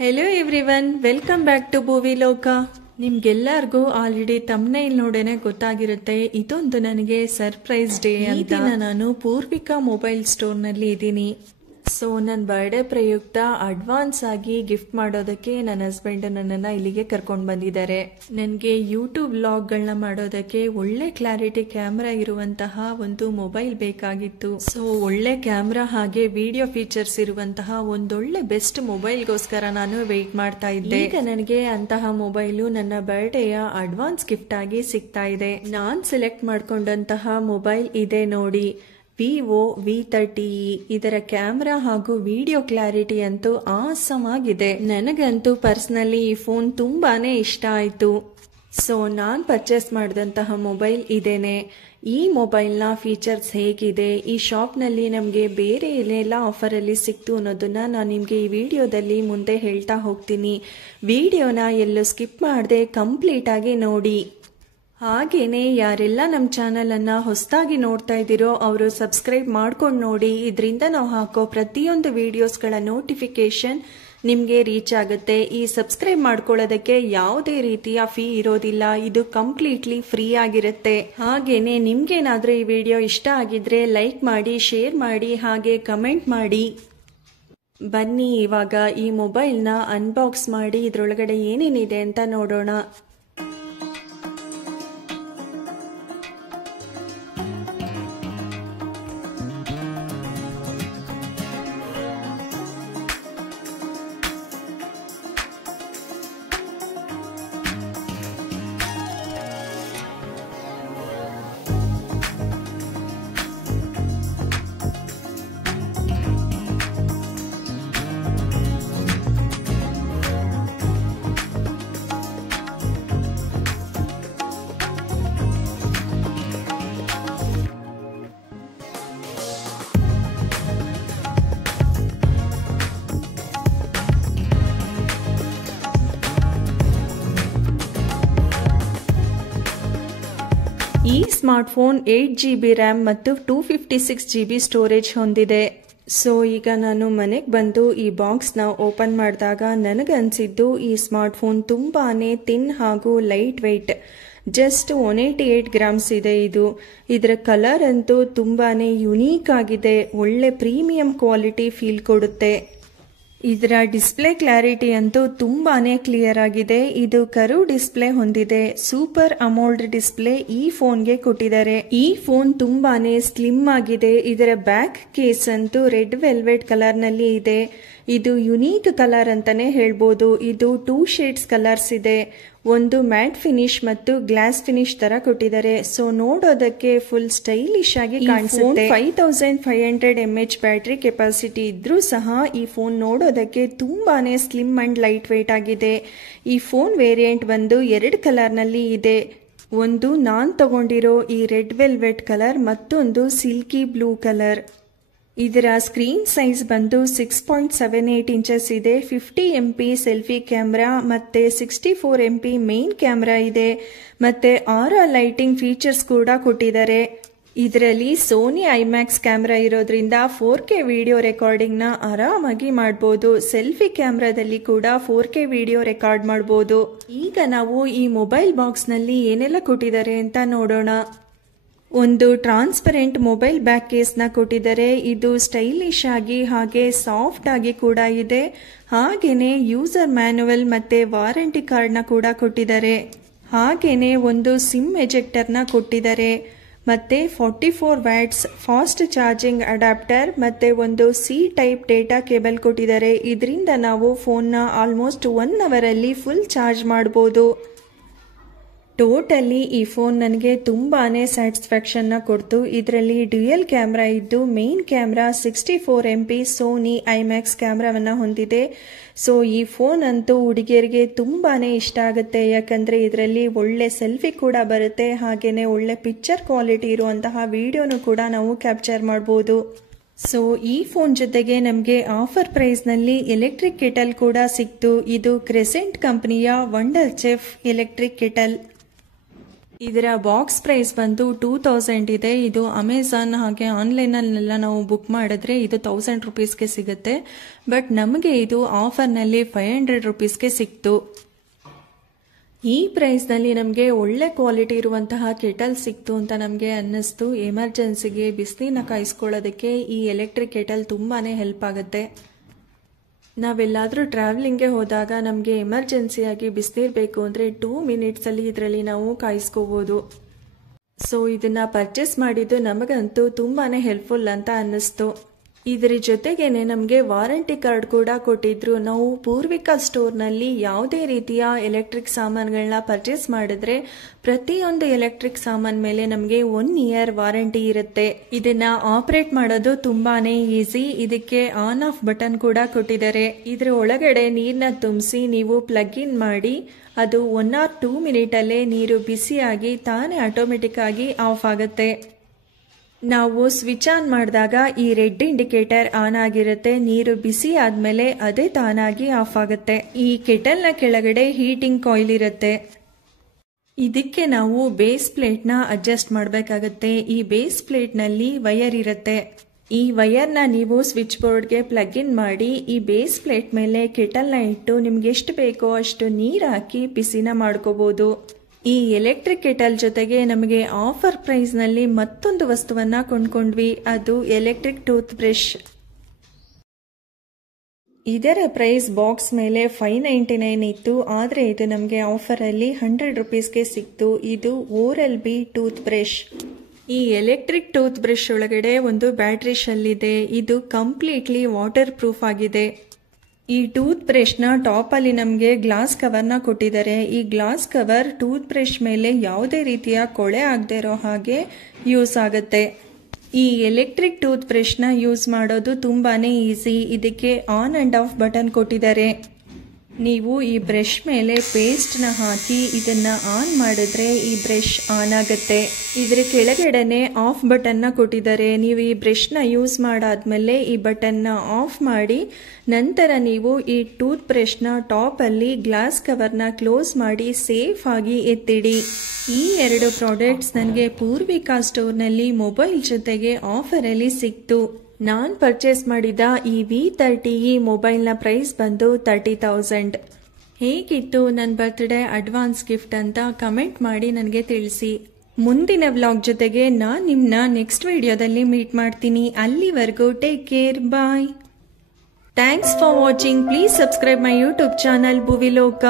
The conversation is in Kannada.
Hello everyone, welcome back to Bhuvi Loka. ನಿಮ್ಗೆಲ್ಲರಿಗೂ ಆಲ್ರೆಡಿ ತಮ್ನೈಲ್ ನೋಡೇನೆ ಗೊತ್ತಾಗಿರುತ್ತೆ, ಇದೊಂದು ನನಗೆ ಸರ್ಪ್ರೈಸ್ ಡೇ ಅಂತ. ನಾನು ಪೂರ್ವಿಕಾ ಮೊಬೈಲ್ ಸ್ಟೋರ್ ನಲ್ಲಿ ಇದ್ದೀನಿ. ಸೊ ನನ್ನ ಬರ್ಡೇ ಪ್ರಯುಕ್ತ ಅಡ್ವಾನ್ಸ್ ಆಗಿ ಗಿಫ್ಟ್ ಮಾಡೋದಕ್ಕೆ ನನ್ನ ಹಸ್ಬೆಂಡ್ ನನ್ನನ್ನು ಇಲ್ಲಿಗೆ ಕರ್ಕೊಂಡು ಬಂದಿದ್ದಾರೆ. ನನಗೆ ಯೂಟ್ಯೂಬ್ ವ್ಲಾಗ್ಗಳನ್ನ ಮಾಡೋದಕ್ಕೆ ಒಳ್ಳೆ ಕ್ಲಾರಿಟಿ ಕ್ಯಾಮ್ರಾ ಇರುವಂತಹ ಒಂದು ಮೊಬೈಲ್ ಬೇಕಾಗಿತ್ತು. ಸೊ ಒಳ್ಳೆ ಕ್ಯಾಮ್ರಾ ಹಾಗೆ ವಿಡಿಯೋ ಫೀಚರ್ಸ್ ಇರುವಂತಹ ಒಂದೊಳ್ಳೆ ಬೆಸ್ಟ್ ಮೊಬೈಲ್ಗೋಸ್ಕರ ನಾನು ವೆಯ್ಟ್ ಮಾಡ್ತಾ ಇದ್ದೆ. ಈಗ ನನಗೆ ಅಂತಹ ಮೊಬೈಲು ನನ್ನ ಬರ್ಡೇಯ ಅಡ್ವಾನ್ಸ್ ಗಿಫ್ಟ್ ಆಗಿ ಸಿಗ್ತಾ ಇದೆ. ನಾನ್ ಸೆಲೆಕ್ಟ್ ಮಾಡ್ಕೊಂಡಂತಹ ಮೊಬೈಲ್ ಇದೆ ನೋಡಿ, ವಿವೋ V30e. ಇದರ ಕ್ಯಾಮ್ರಾ ಹಾಗೂ ವಿಡಿಯೋ ಕ್ಲಾರಿಟಿ ಅಂತೂ ಆಸಮ್ ಆಗಿದೆ. ನನಗಂತೂ ಪರ್ಸನಲಿ ಈ ಫೋನ್ ತುಂಬಾನೇ ಇಷ್ಟ ಆಯ್ತು. ಸೊ ನಾನು ಪರ್ಚೇಸ್ ಮಾಡಿದಂತಹ ಮೊಬೈಲ್ ಇದೇನೆ. ಈ ಮೊಬೈಲ್ನ ಫೀಚರ್ಸ್ ಹೇಗಿದೆ, ಈ ಶಾಪ್ನಲ್ಲಿ ನಮಗೆ ಬೇರೆ ಏನೆಲ್ಲ ಆಫರಲ್ಲಿ ಸಿಕ್ತು ಅನ್ನೋದನ್ನ ನಾನು ನಿಮಗೆ ಈ ವಿಡಿಯೋದಲ್ಲಿ ಮುಂದೆ ಹೇಳ್ತಾ ಹೋಗ್ತೀನಿ. ವಿಡಿಯೋನ ಎಲ್ಲೂ ಸ್ಕಿಪ್ ಮಾಡದೆ ಕಂಪ್ಲೀಟ್ ಆಗಿ ನೋಡಿ. ಹಾಗೇನೆ ಯಾರೆಲ್ಲ ನಮ್ಮ ಚಾನಲನ್ನು ಹೊಸದಾಗಿ ನೋಡ್ತಾ ಇದ್ದೀರೋ ಅವರು ಸಬ್ಸ್ಕ್ರೈಬ್ ಮಾಡ್ಕೊಂಡು ನೋಡಿ. ಇದರಿಂದ ನಾವು ಹಾಕೋ ಪ್ರತಿಯೊಂದು ವಿಡಿಯೋಸ್ಗಳ ನೋಟಿಫಿಕೇಶನ್ ನಿಮಗೆ ರೀಚ್ ಆಗುತ್ತೆ. ಈ ಸಬ್ಸ್ಕ್ರೈಬ್ ಮಾಡ್ಕೊಳ್ಳೋದಕ್ಕೆ ಯಾವುದೇ ರೀತಿಯ ಫೀ ಇರೋದಿಲ್ಲ, ಇದು ಕಂಪ್ಲೀಟ್ಲಿ ಫ್ರೀ ಆಗಿರುತ್ತೆ. ಹಾಗೇನೆ ನಿಮ್ಗೇನಾದ್ರೂ ಈ ವಿಡಿಯೋ ಇಷ್ಟ ಆಗಿದ್ರೆ ಲೈಕ್ ಮಾಡಿ, ಶೇರ್ ಮಾಡಿ, ಹಾಗೆ ಕಮೆಂಟ್ ಮಾಡಿ. ಬನ್ನಿ ಇವಾಗ ಈ ಮೊಬೈಲ್ನ ಅನ್ಬಾಕ್ಸ್ ಮಾಡಿ ಇದರೊಳಗಡೆ ಏನೇನಿದೆ ಅಂತ ನೋಡೋಣ. ಈ ಸ್ಮಾರ್ಟ್ಫೋನ್ 8GB ರ್ಯಾಮ್ ಮತ್ತು 256GB ಸ್ಟೋರೇಜ್ ಹೊಂದಿದೆ. ಸೊ ಈಗ ನಾನು ಮನೆಗೆ ಬಂದು ಈ ಬಾಕ್ಸ್ನ ಓಪನ್ ಮಾಡಿದಾಗ ನನಗನ್ಸಿದ್ದು ಈ ಸ್ಮಾರ್ಟ್ಫೋನ್ ತುಂಬಾನೇ ಥಿನ್ ಹಾಗೂ ಲೈಟ್ ವೆಯ್ಟ್. ಜಸ್ಟ್ 188 ಗ್ರಾಮ್ಸ್ ಇದೆ ಇದು. ಇದರ ಕಲರ್ ಅಂತೂ ತುಂಬಾನೇ ಯುನೀಕ್ ಆಗಿದೆ, ಒಳ್ಳೆ ಪ್ರೀಮಿಯಂ ಕ್ವಾಲಿಟಿ ಫೀಲ್ ಕೊಡುತ್ತೆ. ಇದರ ಡಿಸ್ಪ್ಲೇ ಕ್ಲಾರಿಟಿ ಅಂತೂ ತುಂಬಾನೇ ಕ್ಲಿಯರ್ ಆಗಿದೆ. ಇದು ಕರ್ವ್ ಡಿಸ್ಪ್ಲೇ ಹೊಂದಿದೆ. ಸೂಪರ್ ಅಮೋಲ್ಡ್ ಡಿಸ್ಪ್ಲೇ ಈ ಫೋನ್ಗೆ ಕೊಟ್ಟಿದ್ದಾರೆ. ಈ ಫೋನ್ ತುಂಬಾನೇ ಸ್ಲಿಮ್ ಆಗಿದೆ. ಇದರ ಬ್ಯಾಕ್ ಕೇಸ್ ಅಂತೂ ರೆಡ್ ವೆಲ್ವೆಟ್ ಕಲರ್ ನಲ್ಲಿ ಇದೆ. ಇದು ಯುನೀಕ್ ಕಲರ್ ಅಂತಾನೆ ಹೇಳ್ಬೋದು. ಇದು 2 ಶೇಡ್ಸ್ ಕಲರ್ಸ್ ಇದೆ. ಒಂದು ಮ್ಯಾಟ್ ಫಿನಿಶ್ ಮತ್ತು ಗ್ಲಾಸ್ ಫಿನಿಶ್ ತರ ಕೊಟ್ಟಿದ್ದಾರೆ. ಸೊ ನೋಡೋದಕ್ಕೆ ಫುಲ್ ಸ್ಟೈಲಿಶ್ ಆಗಿ ಕಾಣಿಸುತ್ತೆ. 5500 mAh ಬ್ಯಾಟರಿ ಕೆಪಾಸಿಟಿ ಇದ್ರೂ ಸಹ ಈ ಫೋನ್ ನೋಡೋದಕ್ಕೆ ತುಂಬಾನೇ ಸ್ಲಿಮ್ ಅಂಡ್ ಲೈಟ್ ವೇಟ್ ಆಗಿದೆ. ಈ ಫೋನ್ ವೇರಿಯಂಟ್ ಬಂದು 2 ಕಲರ್ ನಲ್ಲಿ ಇದೆ. ಒಂದು ನಾನ್ ತಗೊಂಡಿರೋ ಈ ರೆಡ್ ವೆಲ್ವೆಟ್ ಕಲರ್, ಮತ್ತೊಂದು ಸಿಲ್ಕಿ ಬ್ಲೂ ಕಲರ್. ಇದರ ಸ್ಕ್ರೀನ್ ಸೈಜ್ ಬಂದು 6.78 ಇಂಚಸ್ ಇದೆ. 50 MP ಸೆಲ್ಫಿ ಕ್ಯಾಮ್ರಾ ಮತ್ತೆ 64 MP ಮೇನ್ ಕ್ಯಾಮ್ರಾ ಇದೆ. ಮತ್ತೆ ಆರಾ ಲೈಟಿಂಗ್ ಫೀಚರ್ಸ್ ಕೂಡ ಕೊಟ್ಟಿದ್ದಾರೆ. ಇದರಲ್ಲಿ ಸೋನಿ ಐಮ್ಯಾಕ್ಸ್ ಕ್ಯಾಮ್ರಾ ಇರೋದ್ರಿಂದ 4K ವಿಡಿಯೋ ರೆಕಾರ್ಡಿಂಗ್ ನ ಆರಾಮಾಗಿ ಮಾಡಬಹುದು. ಸೆಲ್ಫಿ ಕ್ಯಾಮ್ರಾದಲ್ಲಿ ಕೂಡ 4K ವಿಡಿಯೋ ರೆಕಾರ್ಡ್ ಮಾಡಬಹುದು. ಈಗ ನಾವು ಈ ಮೊಬೈಲ್ ಬಾಕ್ಸ್ ನಲ್ಲಿ ಏನೆಲ್ಲ ಕೊಟ್ಟಿದ್ದಾರೆ ಅಂತ ನೋಡೋಣ. ಒಂದು ಟ್ರಾನ್ಸ್ಪರೆಂಟ್ ಮೊಬೈಲ್ ಬ್ಯಾಕ್ ಕೇಸ್ ನ ಕೊಟ್ಟಿದ್ದಾರೆ. ಇದು ಸ್ಟೈಲಿಶ್ ಆಗಿ ಹಾಗೆ ಸಾಫ್ಟ್ ಆಗಿ ಕೂಡ ಇದೆ. ಹಾಗೇನೆ ಯೂಸರ್ ಮ್ಯಾನ್ಯುವಲ್ ಮತ್ತೆ ವಾರಂಟಿ ಕಾರ್ಡ್ ನ ಕೂಡ ಕೊಟ್ಟಿದ್ದಾರೆ. ಹಾಗೇನೆ ಒಂದು ಸಿಮ್ ಎಜೆಕ್ಟರ್ ನ ಕೊಟ್ಟಿದ್ದಾರೆ. ಮತ್ತೆ 44 ವ್ಯಾಟ್ಸ್ ಫಾಸ್ಟ್ ಚಾರ್ಜಿಂಗ್ ಅಡಾಪ್ಟರ್ ಮತ್ತೆ ಒಂದು C ಟೈಪ್ ಡೇಟಾ ಕೇಬಲ್ ಕೊಟ್ಟಿದ್ದಾರೆ. ಇದರಿಂದ ನಾವು ಫೋನ್ ನ ಆಲ್ಮೋಸ್ಟ್ 1 ಅವರ್ ಅಲ್ಲಿ ಫುಲ್ ಚಾರ್ಜ್ ಮಾಡಬಹುದು. ಟೋಟಲಿ ಈ ಫೋನ್ ನನಗೆ ತುಂಬಾನೇ ಸ್ಯಾಟಿಸ್ಫ್ಯಾಕ್ಷನ್ ನ ಕೊಡ್ತು. ಇದರಲ್ಲಿ ಡ್ಯುಯಲ್ ಕ್ಯಾಮ್ರಾ ಇದ್ದು ಮೇನ್ ಕ್ಯಾಮ್ರಾ 64 MP ಸೋನಿ ಐಮ್ಯಾಕ್ಸ್ ಕ್ಯಾಮ್ರಾವನ್ನ ಹೊಂದಿದೆ. ಸೊ ಈ ಫೋನ್ ಅಂತೂ ಹುಡುಗಿಯರಿಗೆ ತುಂಬಾನೇ ಇಷ್ಟ ಆಗುತ್ತೆ, ಯಾಕಂದ್ರೆ ಇದರಲ್ಲಿ ಒಳ್ಳೆ ಸೆಲ್ಫಿ ಕೂಡ ಬರುತ್ತೆ. ಹಾಗೇನೆ ಒಳ್ಳೆ ಪಿಕ್ಚರ್ ಕ್ವಾಲಿಟಿ ಇರುವಂತಹ ವಿಡಿಯೋನು ಕೂಡ ನಾವು ಕ್ಯಾಪ್ಚರ್ ಮಾಡಬಹುದು. ಸೊ ಈ ಫೋನ್ ಜೊತೆಗೆ ನಮಗೆ ಆಫರ್ ಪ್ರೈಸ್ ನಲ್ಲಿ ಎಲೆಕ್ಟ್ರಿಕ್ ಕೆಟಲ್ ಕೂಡ ಸಿಕ್ತು. ಇದು ಕ್ರೆಸೆಂಟ್ ಕಂಪನಿಯ ವಂಡರ್ ಚೆಫ್ ಎಲೆಕ್ಟ್ರಿಕ್ ಕೆಟಲ್. ಇದರ ಬಾಕ್ಸ್ ಪ್ರೈಸ್ ಬಂದು 2000 ಇದೆ. ಇದು ಅಮೆಝಾನ್ ಹಾಗೆ ಆನ್ಲೈನಲ್ಲೆಲ್ಲ ನಾವು ಬುಕ್ ಮಾಡಿದ್ರೆ ಇದು 1000 ರುಪೀಸ್ಗೆ ಸಿಗುತ್ತೆ. ಬಟ್ ನಮಗೆ ಇದು ಆಫರ್ನಲ್ಲಿ 500 ರುಪೀಸ್ಗೆ ಸಿಕ್ತು. ಈ ಪ್ರೈಸ್ನಲ್ಲಿ ನಮಗೆ ಒಳ್ಳೆ ಕ್ವಾಲಿಟಿ ಇರುವಂತಹ ಕೆಟಲ್ ಸಿಕ್ತು ಅಂತ ನಮಗೆ ಅನ್ನಿಸ್ತು. ಎಮರ್ಜೆನ್ಸಿಗೆ ಬಿಸಿನೀರನ್ನ ಕಾಯಿಸ್ಕೊಳ್ಳೋದಕ್ಕೆ ಈ ಎಲೆಕ್ಟ್ರಿಕ್ ಕೆಟಲ್ ತುಂಬಾ ಹೆಲ್ಪ್ ಆಗುತ್ತೆ. ನಾವೆಲ್ಲಾದರೂ ಟ್ರಾವೆಲಿಂಗ್ಗೆ ಹೋದಾಗ ನಮಗೆ ಎಮರ್ಜೆನ್ಸಿಯಾಗಿ ಬಿಸಿನೀರು ಬೇಕು ಅಂದರೆ 2 ಮಿನಿಟ್ಸಲ್ಲಿ ಇದರಲ್ಲಿ ನಾವು ಕಾಯಿಸ್ಕೋಬೋದು. ಸೊ ಇದನ್ನು ಪರ್ಚೇಸ್ ಮಾಡಿದ್ದು ನಮಗಂತೂ ತುಂಬಾ ಹೆಲ್ಪ್ಫುಲ್ ಅಂತ ಅನ್ನಿಸ್ತು. ಇದರ ಜೊತೆಗೇನೆ ನಮಗೆ ವಾರಂಟಿ ಕಾರ್ಡ್ ಕೂಡ ಕೊಟ್ಟಿದ್ರು. ನಾವು ಪೂರ್ವಿಕಾ ಸ್ಟೋರ್ನಲ್ಲಿ ಯಾವುದೇ ರೀತಿಯ ಎಲೆಕ್ಟ್ರಿಕ್ ಸಾಮಾನುಗಳನ್ನ ಪರ್ಚೇಸ್ ಮಾಡಿದ್ರೆ ಪ್ರತಿಯೊಂದು ಎಲೆಕ್ಟ್ರಿಕ್ ಸಾಮಾನ್ ಮೇಲೆ ನಮಗೆ 1 ಇಯರ್ ವಾರಂಟಿ ಇರುತ್ತೆ. ಇದನ್ನ ಆಪರೇಟ್ ಮಾಡೋದು ತುಂಬಾನೇ ಈಸಿ. ಇದಕ್ಕೆ ಆನ್ ಆಫ್ ಬಟನ್ ಕೂಡ ಕೊಟ್ಟಿದ್ದಾರೆ. ಇದರ ಒಳಗಡೆ ನೀರನ್ನ ತುಂಬಿಸಿ ನೀವು ಪ್ಲಗ್ ಇನ್ ಮಾಡಿ ಅದು 1 or 2 ಮಿನಿಟಲ್ಲೇ ನೀರು ಬಿಸಿಯಾಗಿ ತಾನೇ ಆಟೋಮೆಟಿಕ್ ಆಗಿ ಆಫ್ ಆಗುತ್ತೆ. ನಾವು ಸ್ವಿಚ್ ಆನ್ ಮಾಡಿದಾಗ ಈ ರೆಡ್ ಇಂಡಿಕೇಟರ್ ಆನ್ ಆಗಿರುತ್ತೆ. ನೀರು ಬಿಸಿ ಆದ್ಮೇಲೆ ಅದೇ ತಾನಾಗಿ ಆಫ್ ಆಗುತ್ತೆ. ಈ ಕೆಟಲ್ನ ಕೆಳಗಡೆ ಹೀಟಿಂಗ್ ಕಾಯಿಲ್ ಇರುತ್ತೆ. ಇದಕ್ಕೆ ನಾವು ಬೇಸ್ ಪ್ಲೇಟ್ನ ಅಡ್ಜಸ್ಟ್ ಮಾಡಬೇಕಾಗತ್ತೆ. ಈ ಬೇಸ್ ಪ್ಲೇಟ್ನಲ್ಲಿ ವೈರ್ ಇರುತ್ತೆ. ಈ ವೈರ್ನ ನೀವು ಸ್ವಿಚ್ ಬೋರ್ಡ್ಗೆ ಪ್ಲಗ್ ಇನ್ ಮಾಡಿ ಈ ಬೇಸ್ ಪ್ಲೇಟ್ ಮೇಲೆ ಕೆಟಲ್ನ ಇಟ್ಟು ನಿಮ್ಗೆ ಎಷ್ಟು ಬೇಕೋ ಅಷ್ಟು ನೀರು ಹಾಕಿ ಬಿಸಿನ ಮಾಡ್ಕೋಬಹುದು. ಈ ಎಲೆಕ್ಟ್ರಿಕ್ ಕೆಟಲ್ ಜೊತೆಗೆ ನಮಗೆ ಆಫರ್ ಪ್ರೈಸ್ನಲ್ಲಿ ಮತ್ತೊಂದು ವಸ್ತುವನ್ನ ಕೊಂಡ್ಕೊಂಡ್ವಿ. ಅದು ಎಲೆಕ್ಟ್ರಿಕ್ ಟೂತ್ ಬ್ರಷ್. ಇದರ ಪ್ರೈಸ್ ಬಾಕ್ಸ್ ಮೇಲೆ 599 ಇತ್ತು. ಆದರೆ ಇದು ನಮಗೆ ಆಫರಲ್ಲಿ 100 ರುಪೀಸ್ಗೆ ಸಿಕ್ತು. ಇದು ಓರಲ್ ಬಿ ಟೂತ್ ಬ್ರಷ್. ಈ ಎಲೆಕ್ಟ್ರಿಕ್ ಟೂತ್ ಬ್ರಷ್ ಒಳಗಡೆ ಒಂದು ಬ್ಯಾಟ್ರಿ ಶೆಲ್ ಇದೆ. ಇದು ಕಂಪ್ಲೀಟ್ಲಿ ವಾಟರ್ ಪ್ರೂಫ್ ಆಗಿದೆ. ಈ ಟೂತ್ ಬ್ರಷ್ನ ಟಾಪಲ್ಲಿ ನಮಗೆ ಗ್ಲಾಸ್ ಕವರ್ನ ಕೊಟ್ಟಿದ್ದಾರೆ. ಈ ಗ್ಲಾಸ್ ಕವರ್ ಟೂತ್ ಬ್ರಷ್ ಮೇಲೆ ಯಾವುದೇ ರೀತಿಯ ಕೊಳೆ ಆಗದೆ ಇರೋ ಹಾಗೆ ಯೂಸ್ ಆಗುತ್ತೆ. ಈ ಎಲೆಕ್ಟ್ರಿಕ್ ಟೂತ್ ಬ್ರಷ್ನ ಯೂಸ್ ಮಾಡೋದು ತುಂಬಾನೇ ಈಸಿ. ಇದಕ್ಕೆ ಆನ್ ಅಂಡ್ ಆಫ್ ಬಟನ್ ಕೊಟ್ಟಿದ್ದಾರೆ. ನೀವು ಈ ಬ್ರಷ್ ಮೇಲೆ ಪೇಸ್ಟ್ನ ಹಾಕಿ ಇದನ್ನ ಆನ್ ಮಾಡಿದ್ರೆ ಈ ಬ್ರಷ್ ಆನ್ ಆಗುತ್ತೆ. ಇದರ ಕೆಳಗಡೆನೆ ಆಫ್ ಬಟನ್ನ ಕೊಟ್ಟಿದ್ದಾರೆ. ನೀವು ಈ ಬ್ರಷ್ನ ಯೂಸ್ ಮಾಡಾದ್ಮೇಲೆ ಈ ಬಟನ್ನ ಆಫ್ ಮಾಡಿ ನಂತರ ನೀವು ಈ ಟೂತ್ ಬ್ರಷ್ನ ಟಾಪಲ್ಲಿ ಗ್ಲಾಸ್ ಕವರ್ನ ಕ್ಲೋಸ್ ಮಾಡಿ ಸೇಫ್ ಆಗಿ ಎತ್ತಿಡಿ. ಈ 2 ಪ್ರಾಡಕ್ಟ್ಸ್ ನನಗೆ ಪೂರ್ವಿಕಾ ಸ್ಟೋರ್ನಲ್ಲಿ ಮೊಬೈಲ್ ಜೊತೆಗೆ ಆಫರಲ್ಲಿ ಸಿಕ್ತು. ನಾನು ಪರ್ಚೇಸ್ ಮಾಡಿದ ಈ V30e ಮೊಬೈಲ್ನ ಪ್ರೈಸ್ ಬಂದು 30,000. ಹೇಗಿತ್ತು ನನ್ನ ಬರ್ತ್ಡೇ ಅಡ್ವಾನ್ಸ್ ಗಿಫ್ಟ್ ಅಂತ ಕಮೆಂಟ್ ಮಾಡಿ ನನಗೆ ತಿಳಿಸಿ. ಮುಂದಿನ ವ್ಲಾಗ್ ಜೊತೆಗೆ ನಾನು ನಿಮ್ಮನ್ನ ನೆಕ್ಸ್ಟ್ ವಿಡಿಯೋದಲ್ಲಿ ಮೀಟ್ ಮಾಡ್ತೀನಿ. ಅಲ್ಲಿವರೆಗೂ take care, bye. Thanks for watching. Please subscribe my YouTube channel ಭುವಿಲೋಕ.